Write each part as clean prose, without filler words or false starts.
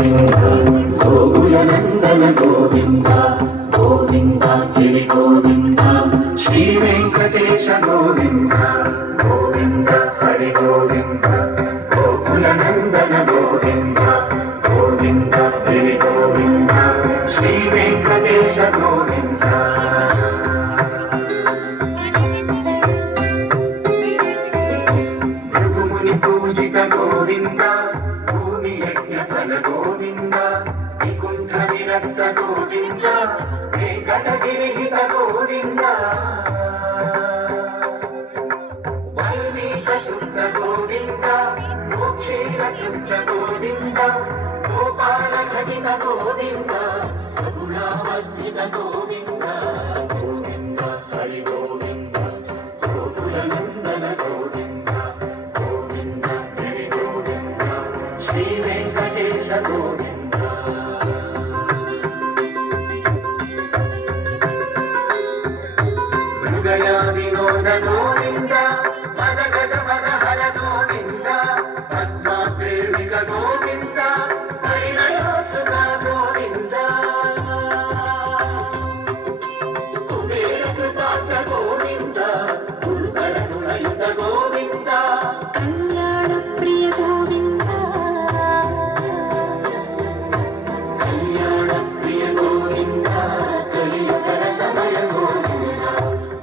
గోవింద గోకుల నందన గోవింద గోవింద గిరి గోవింద శ్రీ వెంకటేశ గోవింద గోవింద హరి గోవింద గోకుల నందన గోవింద గోవింద గిరి గోవింద శ్రీ వెంకటేశ గోవింద భృగుముని పూజిత గోవింద భూమి యజ్ఞ ఫల గోవింద వికుంఠ విరక్త గోవింద వెంకటగిరిహిత గోవింద వైదిక శుద్ధ గోవింద మోక్షీర తృప్త గోవింద గోపాల ఘటిత గోవింద రఘునావర్ధిత గోవింద గోవింద హరి గోవింద గోకుల నందన గోవింద గోవింద గిరి గోవింద శ్రీ వెంకటేశ గోవింద హృదయ వినోద గోవింద మద గజ మద హర గోవింద పద్మా ప్రేమిక గోవింద పరిణయోత్సుక గోవింద కుబేర కృపాత్ర గోవింద గురుకర గుణయుత గోవింద కళ్యాణ ప్రియ గోవింద కళ్యాణ ప్రియ గోవింద కలియుగ సమయ గోవింద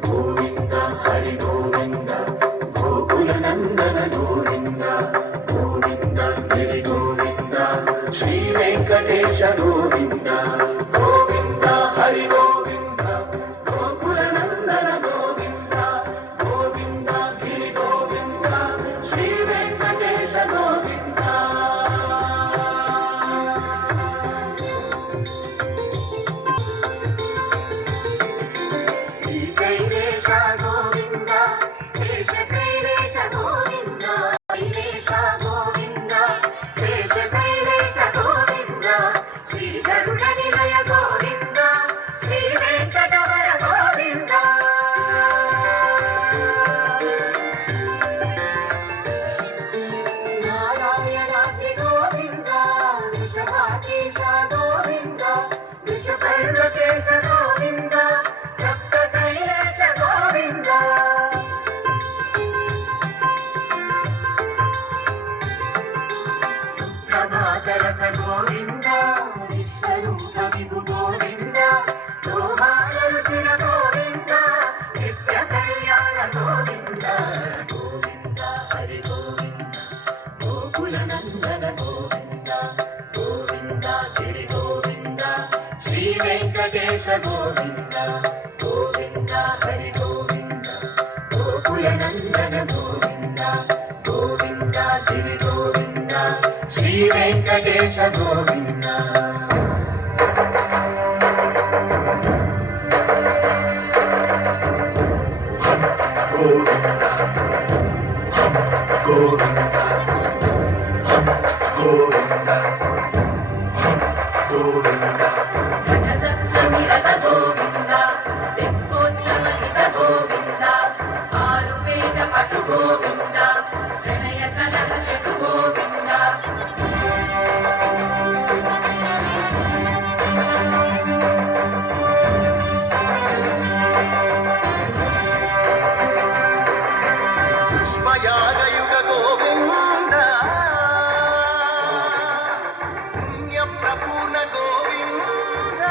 గోవింద హరి గోవింద గోకుల నందన గోవింద గోవింద గిరి గోవింద శ్రీ వెంకటేశ గోవింద గోవింద హరి గోవింద గోకుల నందన గోవింద గోవింద గిరి గోవింద శ్రీ వెంకటేశ గోవింద శ్రీశైలేశ గోవింద శేషశైలేశ గోవింద శైలేశ గోవింద శేషశైలేశ గోవింద శ్రీ గరుడ నిలయ గోవింద శ్రీ వెంకటవర గోవింద నారాయణాద్రి గోవింద వృషభాకేశ గోవింద వృషపర్వకేశ గోవింద సప్త శైలేశ గోవింద సుప్రభాతరస గోవింద విశ్వరూప విభు గోవింద లోమాల రుచిర గోవింద నిత్య కళ్యాణ గోవింద గోవింద హరి గోవింద గోకుల నందన గోవింద గోవింద గిరి గోవింద శ్రీ వెంకటేశ గోవింద గోవింద హరి గోవింద గోకుల నందన గోవింద గోవింద గిరి గోవింద శ్రీ వెంకటేశ గోవింద గోవింద గోవింద గోవింద గోవింద రథసప్తమి రథ గోవింద తెప్పోత్సవహిత గోవింద ఆరువేద పటు గోవింద ప్రణయ కలహ శటు గోవింద పుష్పయాగయుగ గోవింద పుణ్య ప్రపూర్ణ గోవింద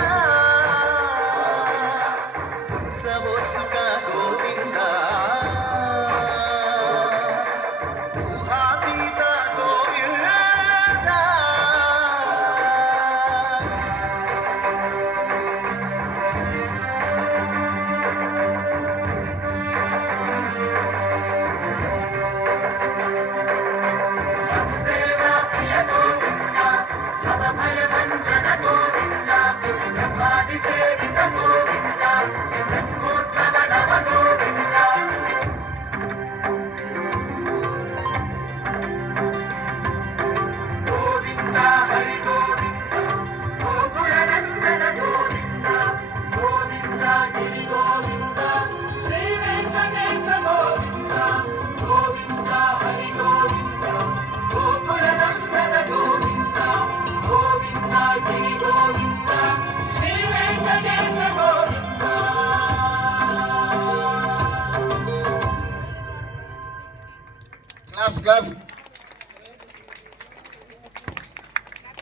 Claps, claps.